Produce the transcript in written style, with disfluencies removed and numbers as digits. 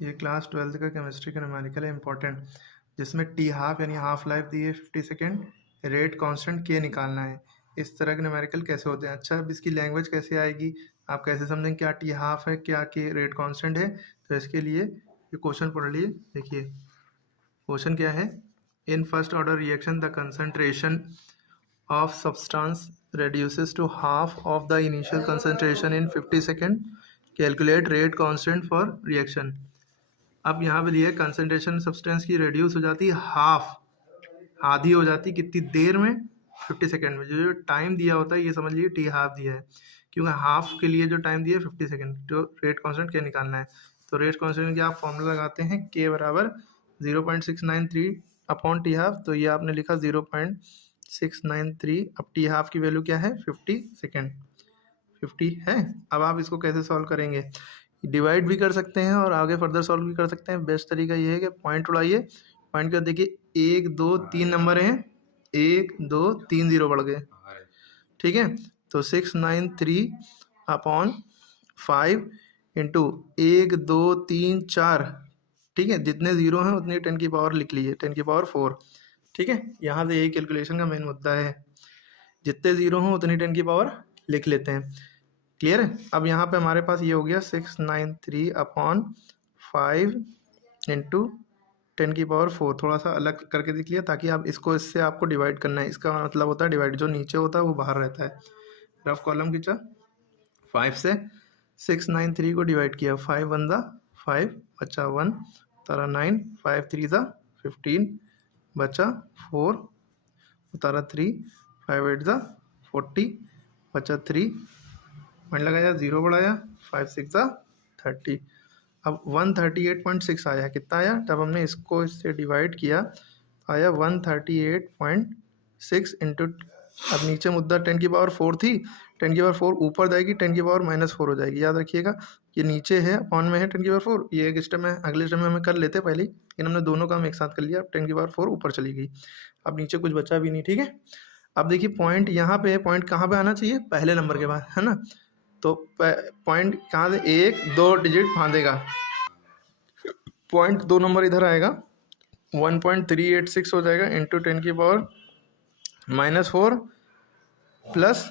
ये class 12th का chemistry का न्यूमेरिकल है इंपॉर्टेंट, जिसमें टी हाफ यानी हाफ लाइफ दी है 50 सेकेंड, रेट कांस्टेंट के निकालना है। इस तरह के न्यूमेरिकल कैसे होते हैं? अच्छा, अब इसकी लैंग्वेज कैसे आएगी, आप कैसे समझेंगे क्या टी हाफ है, क्या के रेट कांस्टेंट है? तो इसके लिए ये क्वेश्चन पढ़ लिए। देखिए क्वेश्चन क्या है। In first order reaction the concentration of substance reduces to half of the initial concentration in 50 second. Calculate rate constant for reaction. अब यहाँ पे दिया कंसंट्रेशन सब्सटेंस की रिड्यूस हो जाती है हाफ, आधी हो जाती कितनी देर में? 50 सेकेंड में। जो टाइम दिया होता है ये समझ लीजिए टी हाफ दिया है, क्योंकि हाफ के लिए जो टाइम दिया है 50 सेकेंड। जो रेट कांस्टेंट क्या निकालना है, तो रेट कांस्टेंट की आप फॉर्मूला लगाते हैं के बराबर 0.693 अपॉन टी हाफ। तो ये आपने लिखा 0.693। अब टी हाफ की वैल्यू क्या है? 50 सेकेंड, 50 है। अब आप इसको कैसे सॉल्व करेंगे? डिवाइड भी कर सकते हैं और आगे फर्दर सॉल्व भी कर सकते हैं। बेस्ट तरीका ये है कि पॉइंट उड़ाइए। पॉइंट का देखिए 1 2 3 नंबर हैं, 1 2 3 0 बढ़ गए, ठीक है। तो 693 अपॉन 5 इंटू 1 2 3 4, ठीक है। जितने जीरो हैं उतनी 10 की पावर लिख लीजिए, 10 की पावर 4, ठीक है। यहाँ से यही कैलकुलेशन का मेन मुद्दा है, जितने जीरो हों उतनी 10 की पावर लिख लेते हैं। क्लियर है? अब यहाँ पे हमारे पास ये हो गया 693 अपॉन 5 इंटू 10 की पावर 4। थोड़ा सा अलग करके देख लिया ताकि आप इसको इससे आपको डिवाइड करना है। इसका मतलब होता है डिवाइड, जो नीचे होता है वो बाहर रहता है। रफ कॉलम खींचा, 5 से 693 को डिवाइड किया, 5 1 ज़ा 5 बचा 1 उतारा 9, 5 3 ज़ा 15 बचा 4 उतारा 3, 5 8 ज़ा 40 बचा 3, पॉइंट लगाया, 0 बढ़ाया, 5 6 ज़ा 30। अब 138.6 आया। कितना आया? तब हमने इसको इससे डिवाइड किया, आया 138.6 इंटू, अब नीचे मुद्दा 10 की पावर 4 थी, 10 की पावर 4 ऊपर जाएगी, 10 की पावर -4 हो जाएगी। याद रखिएगा ये नीचे है, अपॉन में है 10 की पावर 4। ये एक स्टेप में अगले स्टेप में हमें कर लेते पहले, लेकिन हमने दोनों काम एक साथ कर लिया। अब 10 की पावर 4 ऊपर चली गई, अब नीचे कुछ बचा भी नहीं, ठीक है। अब देखिए पॉइंट यहाँ पे, पॉइंट कहाँ पे आना चाहिए? पहले नंबर के बाद, है ना। तो पॉइंट कहाँ से? 1 2 डिजिट बांधेगा, पॉइंट 2 नंबर इधर आएगा, 1.386 हो जाएगा इंटू 10 की पावर -4 प्लस